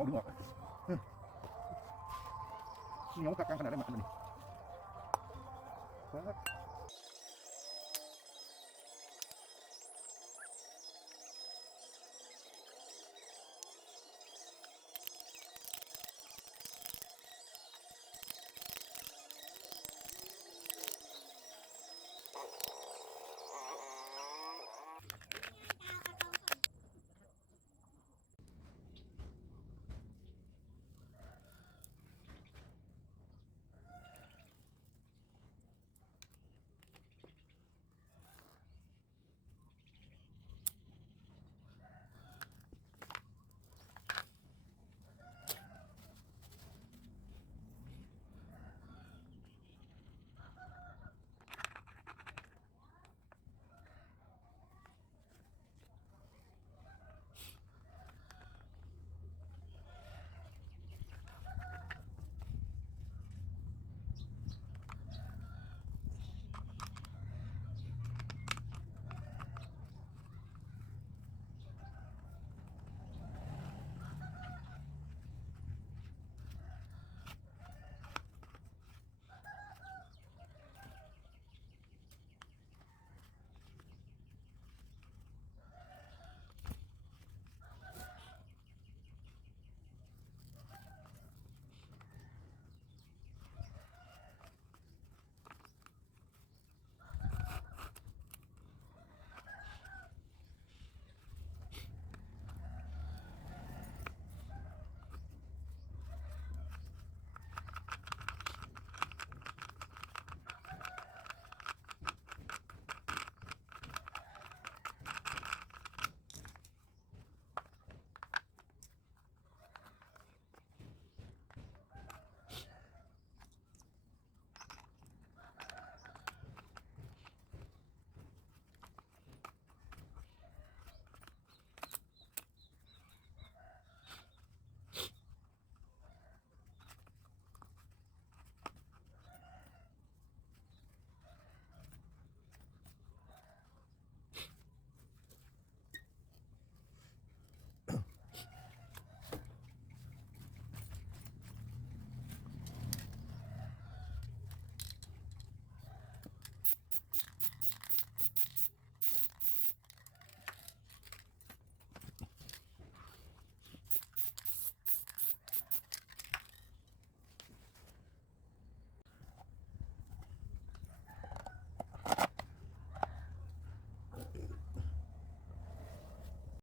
ออกดึออกเหนียวกัดกลางขนาดได้หมดเลยนี่